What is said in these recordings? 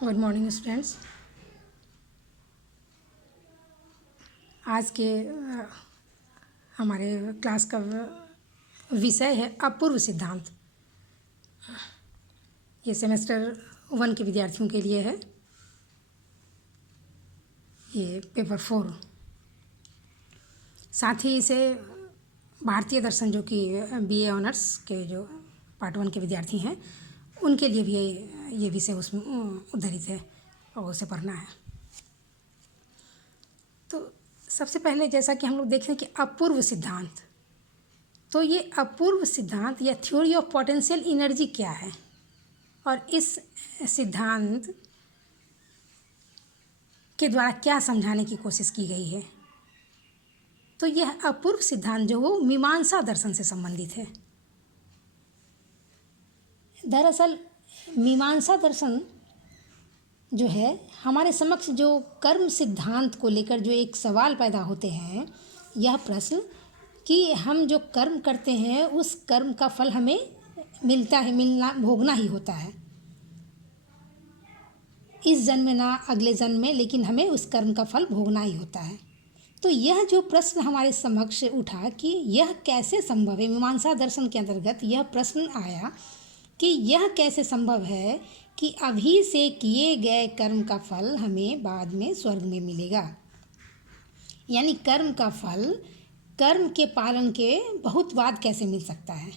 Good morning students. आज के हमारे क्लास का विषय है अपूर्व सिद्धांत। ये सेमेस्टर 1 के विद्यार्थियों के लिए है। ये पेपर 4। साथ ही इसे भारतीय दर्शन जो कि BA ऑनर्स के जो पार्ट 1 के विद्यार्थी हैं उनके लिए भी ये विषय उसमें उद्धरित है और उसे पढ़ना है। तो सबसे पहले जैसा कि हम लोग देख रहे हैं कि अपूर्व सिद्धांत, तो ये अपूर्व सिद्धांत या थ्योरी ऑफ पोटेंशियल एनर्जी क्या है और इस सिद्धांत के द्वारा क्या समझाने की कोशिश की गई है। तो यह अपूर्व सिद्धांत जो वो मीमांसा दर्शन से संबंधित है। दरअसल मीमांसा दर्शन जो है हमारे समक्ष जो कर्म सिद्धांत को लेकर जो एक सवाल पैदा होते हैं, यह प्रश्न कि हम जो कर्म करते हैं उस कर्म का फल हमें मिलना भोगना ही होता है, इस जन्म में ना अगले जन्म में, लेकिन हमें उस कर्म का फल भोगना ही होता है। तो यह जो प्रश्न हमारे समक्ष उठा कि यह कैसे संभव है, मीमांसा दर्शन के अंतर्गत यह प्रश्न आया कि यह कैसे संभव है कि अभी से किए गए कर्म का फल हमें बाद में स्वर्ग में मिलेगा। यानी कर्म का फल कर्म के पालन के बहुत बाद कैसे मिल सकता है।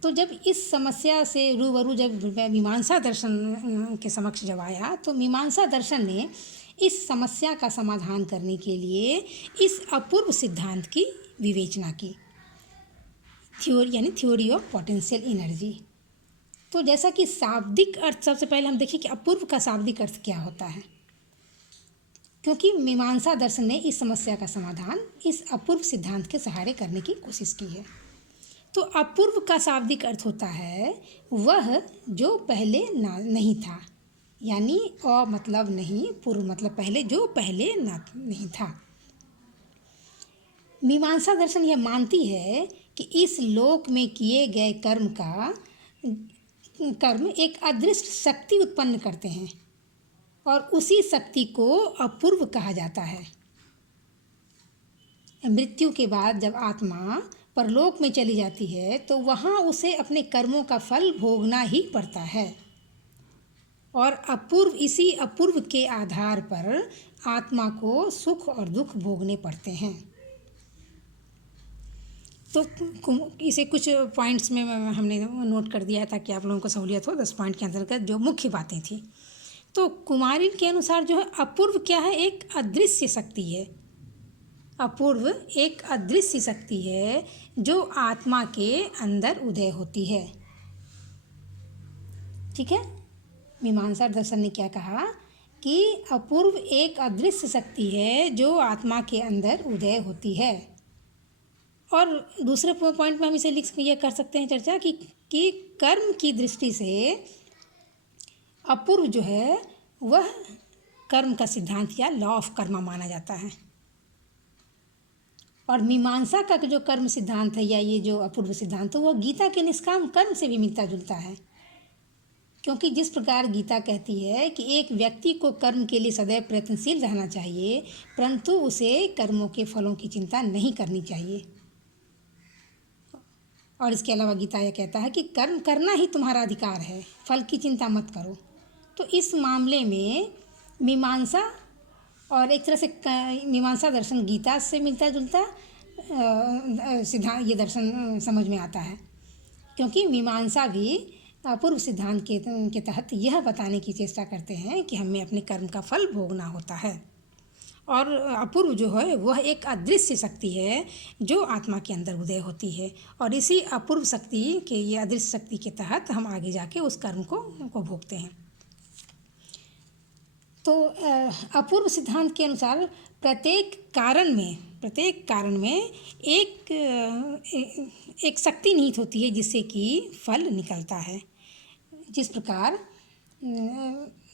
तो जब इस समस्या से रूबरू जब मीमांसा दर्शन के समक्ष जब आया, तो मीमांसा दर्शन ने इस समस्या का समाधान करने के लिए इस अपूर्व सिद्धांत की विवेचना की, थ्योरी ऑफ पोटेंशियल एनर्जी। तो जैसा कि शाब्दिक अर्थ, सबसे पहले हम देखें कि अपूर्व का शाब्दिक अर्थ क्या होता है, क्योंकि मीमांसा दर्शन ने इस समस्या का समाधान इस अपूर्व सिद्धांत के सहारे करने की कोशिश की है। तो अपूर्व का शाब्दिक अर्थ होता है वह जो पहले नहीं था, यानी अ मतलब नहीं, पूर्व मतलब पहले, जो पहले नहीं था। मीमांसा दर्शन यह मानती है कि इस लोक में किए गए कर्म एक अदृश्य शक्ति उत्पन्न करते हैं और उसी शक्ति को अपूर्व कहा जाता है। मृत्यु के बाद जब आत्मा परलोक में चली जाती है तो वहाँ उसे अपने कर्मों का फल भोगना ही पड़ता है और इसी अपूर्व के आधार पर आत्मा को सुख और दुख भोगने पड़ते हैं। तो इसे कुछ पॉइंट्स में हमने नोट कर दिया है ताकि आप लोगों को सहूलियत हो। 10 पॉइंट के अंतर्गत जो मुख्य बातें थी, तो कुमारिल के अनुसार जो है अपूर्व क्या है, एक अदृश्य शक्ति है। अपूर्व एक अदृश्य शक्ति है जो आत्मा के अंदर उदय होती है। ठीक है, मीमांसा दर्शन ने क्या कहा कि अपूर्व एक अदृश्य शक्ति है जो आत्मा के अंदर उदय होती है। और दूसरे पॉइंट में हम इसे ये कर सकते हैं चर्चा कि कर्म की दृष्टि से अपूर्व जो है वह कर्म का सिद्धांत या लॉ ऑफ कर्मा माना जाता है। और मीमांसा का जो कर्म सिद्धांत है या ये जो अपूर्व सिद्धांत है वह गीता के निष्काम कर्म से भी मिलता जुलता है, क्योंकि जिस प्रकार गीता कहती है कि एक व्यक्ति को कर्म के लिए सदैव प्रयत्नशील रहना चाहिए, परंतु उसे कर्मों के फलों की चिंता नहीं करनी चाहिए। और इसके अलावा गीता यह कहता है कि कर्म करना ही तुम्हारा अधिकार है, फल की चिंता मत करो। तो इस मामले में मीमांसा और एक तरह से मीमांसा दर्शन गीता से मिलता जुलता सिद्धांत, ये दर्शन समझ में आता है, क्योंकि मीमांसा भी अपूर्व सिद्धांत के तहत यह बताने की चेष्टा करते हैं कि हमें अपने कर्म का फल भोगना होता है। और अपूर्व जो है वह एक अदृश्य शक्ति है जो आत्मा के अंदर उदय होती है और इसी अपूर्व शक्ति के, ये अदृश्य शक्ति के तहत हम आगे जाके उस कर्म को भोगते हैं। तो अपूर्व सिद्धांत के अनुसार प्रत्येक कारण में एक शक्ति निहित होती है जिससे कि फल निकलता है। जिस प्रकार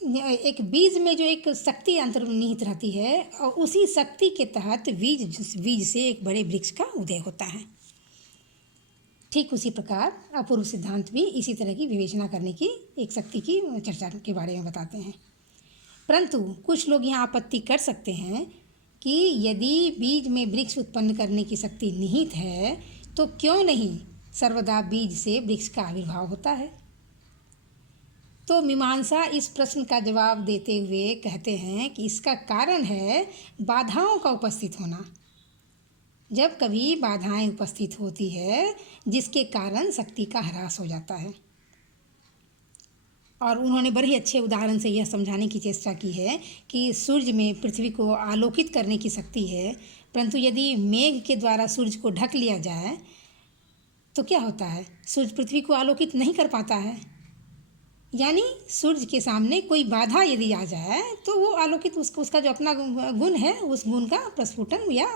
एक बीज में जो एक शक्ति अंतर्निहित रहती है और उसी शक्ति के तहत बीज से एक बड़े वृक्ष का उदय होता है। ठीक उसी प्रकार अपूर्व सिद्धांत भी इसी तरह की विवेचना करने की एक शक्ति की चर्चा के बारे में बताते हैं। परंतु कुछ लोग यहाँ आपत्ति कर सकते हैं कि यदि बीज में वृक्ष उत्पन्न करने की शक्ति निहित है तो क्यों नहीं सर्वदा बीज से वृक्ष का आविर्भाव होता है। तो मीमांसा इस प्रश्न का जवाब देते हुए कहते हैं कि इसका कारण है बाधाओं का उपस्थित होना। जब कभी बाधाएं उपस्थित होती है जिसके कारण शक्ति का ह्रास हो जाता है। और उन्होंने बड़े ही अच्छे उदाहरण से यह समझाने की चेष्टा की है कि सूर्य में पृथ्वी को आलोकित करने की शक्ति है, परंतु यदि मेघ के द्वारा सूर्य को ढक लिया जाए तो क्या होता है, सूर्य पृथ्वी को आलोकित नहीं कर पाता है। यानी सूर्य के सामने कोई बाधा यदि आ जाए तो वो आलोकित उसका जो अपना गुण है उस गुण का प्रस्फुटन या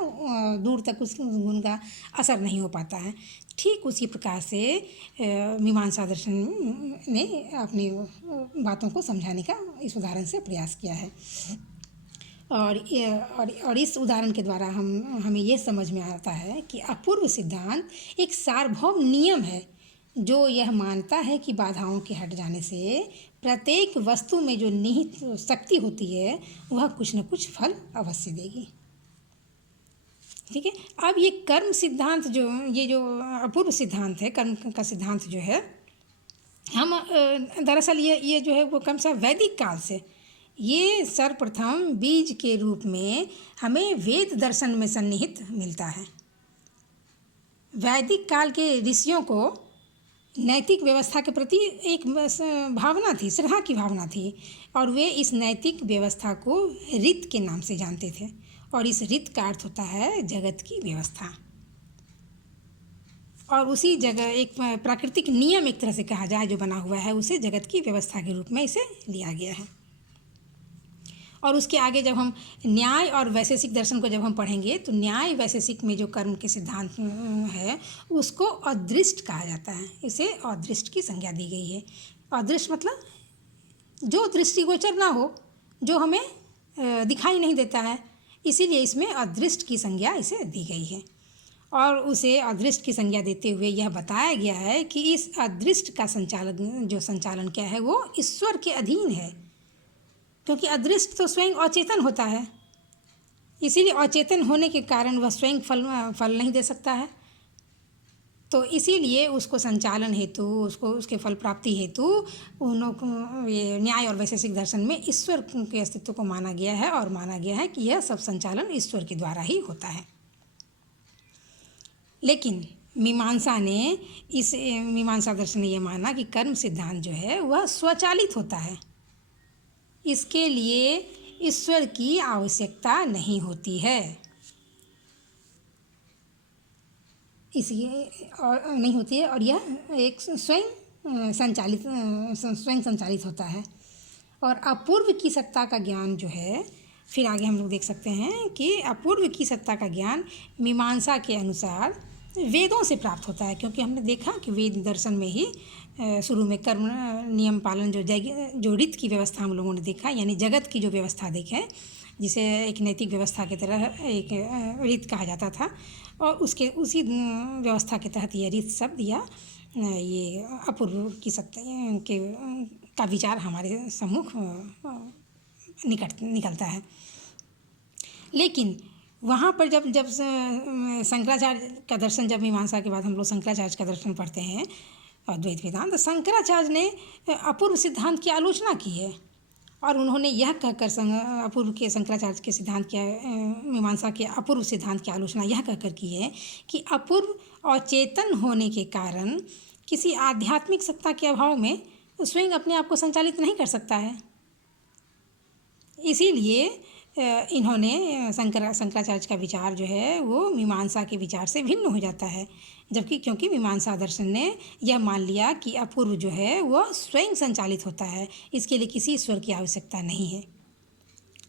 दूर तक उस गुण का असर नहीं हो पाता है। ठीक उसी प्रकार से मीमांसा दर्शन ने अपनी बातों को समझाने का इस उदाहरण से प्रयास किया है। और इस उदाहरण के द्वारा हमें यह समझ में आता है कि अपूर्व सिद्धांत एक सार्वभौम नियम है जो यह मानता है कि बाधाओं के हट जाने से प्रत्येक वस्तु में जो निहित शक्ति होती है वह कुछ न कुछ फल अवश्य देगी। ठीक है। अब ये कर्म सिद्धांत ये जो अपूर्व सिद्धांत है, कर्म का सिद्धांत जो है, हम दरअसल ये जो है वो कम से वैदिक काल से ये सर्वप्रथम बीज के रूप में हमें वेद दर्शन में सन्निहित मिलता है। वैदिक काल के ऋषियों को नैतिक व्यवस्था के प्रति एक भावना थी, श्रद्धा की भावना थी, और वे इस नैतिक व्यवस्था को रीत के नाम से जानते थे। और इस रीत का अर्थ होता है जगत की व्यवस्था। और उसी जगह एक प्राकृतिक नियम एक तरह से कहा जाए जो बना हुआ है उसे जगत की व्यवस्था के रूप में इसे लिया गया है। और उसके आगे जब हम न्याय और वैशेषिक दर्शन को जब हम पढ़ेंगे तो न्याय वैशेषिक में जो कर्म के सिद्धांत है उसको अदृष्ट कहा जाता है। इसे अदृष्ट की संज्ञा दी गई है। अदृष्ट मतलब जो दृष्टिगोचर ना हो, जो हमें दिखाई नहीं देता है, इसीलिए इसमें अदृष्ट की संज्ञा इसे दी गई है। और उसे अदृष्ट की संज्ञा देते हुए यह बताया गया है कि इस अदृष्ट का संचालन क्या है वो ईश्वर के अधीन है, क्योंकि अदृष्ट तो स्वयं अचेतन होता है। इसीलिए अचेतन होने के कारण वह स्वयं फल नहीं दे सकता है। तो इसीलिए उसको संचालन हेतु, उसके फल प्राप्ति हेतु ये न्याय और वैशेषिक दर्शन में ईश्वर के अस्तित्व को माना गया है और माना गया है कि यह सब संचालन ईश्वर के द्वारा ही होता है। लेकिन मीमांसा दर्शन ने यह माना कि कर्म सिद्धांत जो है वह स्वचालित होता है, इसके लिए ईश्वर की आवश्यकता नहीं होती है। इसलिए और नहीं होती है और यह एक स्वयं संचालित होता है। और अपूर्व की सत्ता का ज्ञान जो है, फिर आगे हम लोग देख सकते हैं कि अपूर्व की सत्ता का ज्ञान मीमांसा के अनुसार वेदों से प्राप्त होता है, क्योंकि हमने देखा कि वेद दर्शन में ही शुरू में कर्म नियम पालन जो रीत की व्यवस्था हम लोगों ने देखा, यानी जगत की जो व्यवस्था देखे, जिसे एक नैतिक व्यवस्था की तरह एक रीत कहा जाता था, और उसी व्यवस्था के तहत ये रीत शब्द या ये अपूर्व की सत्ता का विचार हमारे सम्मुख निकलता है। लेकिन वहाँ पर जब शंकराचार्य का दर्शन, जब मीमांसा के बाद हम लोग शंकराचार्य का दर्शन पढ़ते हैं अद्वैत वेदांत, तो शंकराचार्य ने अपूर्व सिद्धांत की आलोचना की है। और उन्होंने यह कहकर अपूर्व के शंकराचार्य के सिद्धांत के मीमांसा के अपूर्व सिद्धांत की आलोचना यह कहकर की है कि अपूर्व अचेतन होने के कारण किसी आध्यात्मिक सत्ता के अभाव में स्वयं अपने आप को संचालित नहीं कर सकता है। इसीलिए इन्होंने शंकराचार्य का विचार जो है वो मीमांसा के विचार से भिन्न हो जाता है, जबकि क्योंकि मीमांसा दर्शन ने यह मान लिया कि अपूर्व जो है वह स्वयं संचालित होता है, इसके लिए किसी ईश्वर की आवश्यकता नहीं है।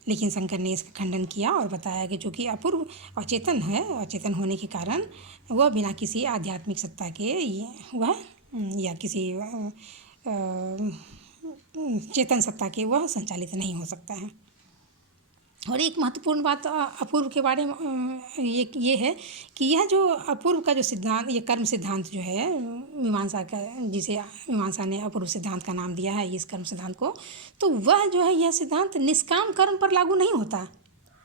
लेकिन शंकर ने इसका खंडन किया और बताया कि चूँकि अपूर्व अचेतन है, अचेतन होने के कारण वह बिना किसी आध्यात्मिक सत्ता के वह या किसी चेतन सत्ता के वह संचालित नहीं हो सकता है। और एक महत्वपूर्ण बात अपूर्व के बारे में ये है कि यह जो अपूर्व का जो सिद्धांत, ये कर्म सिद्धांत जो है मीमांसा का, जिसे मीमांसा ने अपूर्व सिद्धांत का नाम दिया है इस कर्म सिद्धांत को, तो वह जो है यह सिद्धांत निष्काम कर्म पर लागू नहीं होता।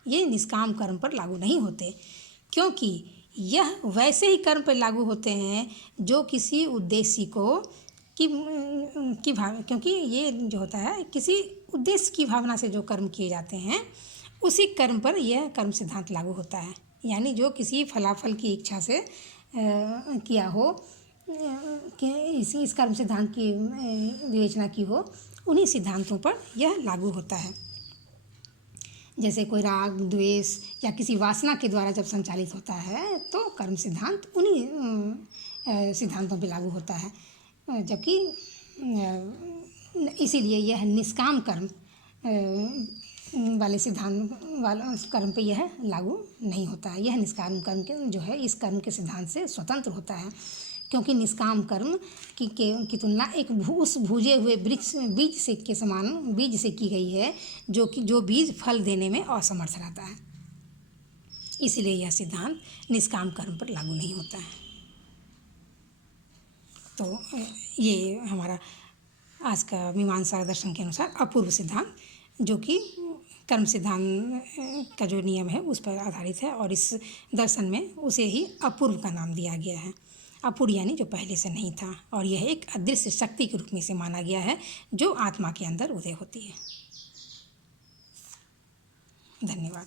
ये निष्काम कर्म पर लागू नहीं होते, क्योंकि यह वैसे ही कर्म पर लागू होते हैं जो किसी उद्देश्य को की भाव, क्योंकि ये जो होता है किसी उद्देश्य की भावना से जो कर्म किए जाते हैं उसी कर्म पर यह कर्म सिद्धांत लागू होता है। यानी जो किसी फलाफल की इच्छा से किया हो, कि इस कर्म सिद्धांत की विवेचना की हो, उन्हीं सिद्धांतों पर यह लागू होता है। जैसे कोई राग द्वेष या किसी वासना के द्वारा जब संचालित होता है तो कर्म सिद्धांत उन्हीं सिद्धांतों पर लागू होता है, जबकि इसीलिए यह निष्काम कर्म वाले सिद्धांत वाला कर्म पे यह लागू नहीं होता है। यह निष्काम कर्म के जो है इस कर्म के सिद्धांत से स्वतंत्र होता है, क्योंकि निष्काम कर्म की तुलना एक उस भूजे हुए बीज से के समान बीज से की गई है जो बीज फल देने में असमर्थ रहता है। इसीलिए यह सिद्धांत निष्काम कर्म पर लागू नहीं होता है। तो ये हमारा आज का मीमांसा दर्शन के अनुसार अपूर्व सिद्धांत, जो कि कर्म सिद्धांत का जो नियम है उस पर आधारित है, और इस दर्शन में उसे ही अपूर्व का नाम दिया गया है। अपूर्व यानी जो पहले से नहीं था, और यह एक अदृश्य शक्ति के रूप में से माना गया है जो आत्मा के अंदर उदय होती है। धन्यवाद।